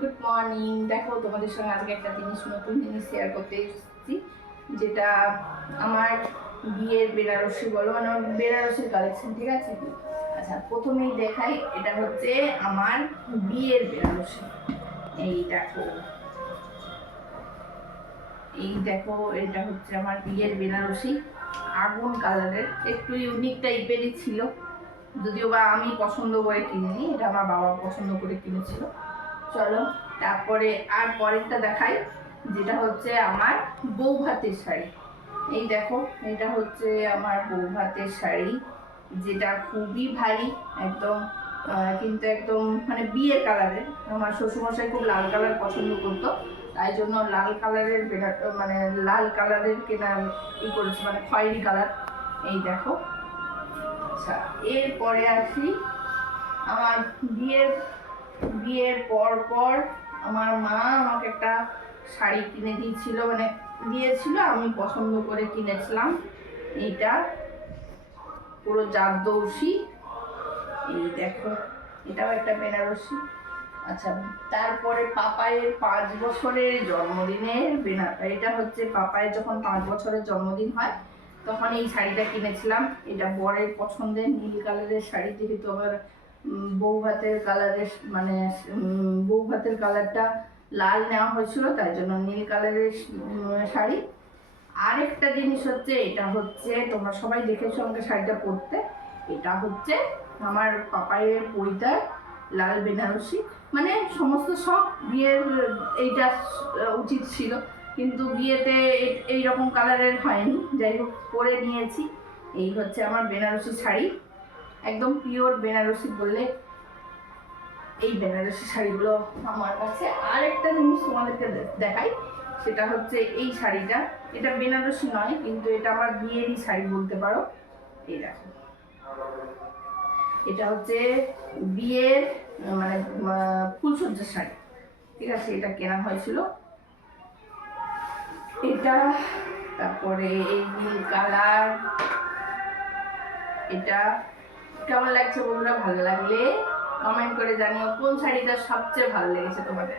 Good morning. দেখো তোমাদের সঙ্গে আজকে একটা নতুন জিনিস শেয়ার করতে এসেছি, যেটা আমার বিয়ের বেনারসি বলো, মানে বেনারসির কালেকশন। ঠিক আছে, আচ্ছা প্রথমেই দেখাই, এটা হচ্ছে আমার বিয়ের বেনারসি। এই দেখো, এটা হচ্ছে আমার বিয়ের বেনারসি, আগুন কালারের, একটু ইউনিক টাইপেরই ছিল, যদিও বা আমি পছন্দ করে কিনিনি, এটা আমার বাবা পছন্দ করে কিনেছিল। চলো তারপরে আর পরেরটা দেখাই, যেটা হচ্ছে আমার বউ ভাতের শাড়ি। এই দেখো, এটা হচ্ছে আমার বউ ভাতের শাড়ি, যেটা খুবই ভারী একদম, কিন্তু একদম মানে বিয়ের কালারের। আমার শ্বশুরমশাই খুব লাল কালার পছন্দ করতো, তাই জন্য লাল কালারের মানে লাল কালারের কেনা করেছে, মানে খয়েরি কালার। এই দেখো। আচ্ছা এরপরে আসি, আমার বিয়ের বিয়ের পর আমার মা আমাকে একটা শাড়ি কিনে দিয়েছিল, মানে দিয়েছিল, আমি পছন্দ করে কিনেছিলাম। এইটা পুরো জারদৌসি। এই দেখো, এটাও একটা বেনারসি। আচ্ছা তারপরে পাপায়ের 5 বছরের জন্মদিনের এটা হচ্ছে পাপায়ের যখন 5 বছরের জন্মদিন হয় তখন এই শাড়িটা কিনেছিলাম। এটা বরের পছন্দের নীল কালারের শাড়ি, যেহেতু আবার বউ ভাতের কালারের, মানে বউ ভাতের কালারটা লাল নেওয়া হয়েছিল, তাই জন্য নীল কালারের শাড়ি। আরেকটা জিনিস হচ্ছে, এটা হচ্ছে তোমরা সবাই দেখেছো আমাকে শাড়িটা পরতে, এটা হচ্ছে আমার পাপায়ের পৈতার লাল বেনারসি। মানে সমস্ত সব বিয়ের এইটা উচিত ছিল, কিন্তু বিয়েতে এইরকম কালারের হয়নি, যাই হোক পরে নিয়েছি। এই হচ্ছে আমার বেনারসি শাড়ি, একদম পিওর বেনারসি বললে এই বেনারসি শাড়িগুলো আমার কাছে। আর একটা জিনিস তোমাদেরকে দেখাই, সেটা হচ্ছে এই শাড়িটা, এটা বেনারসি নয়, কিন্তু এটা আমার বিয়েরই শাড়ি বলতে পারো। এই দেখো, এটা হচ্ছে বিয়ের মানে ফুলসজ্জার শাড়ি। ঠিক আছে, এটা কেনা হয়েছিল এটা। তারপরে এই নীল কালার, এটা কেমন লাগছে বন্ধুরা? ভালো লাগলে কমেন্ট করে জানিও কোন শাড়িটা সবচেয়ে ভালো লেগেছে তোমাদের।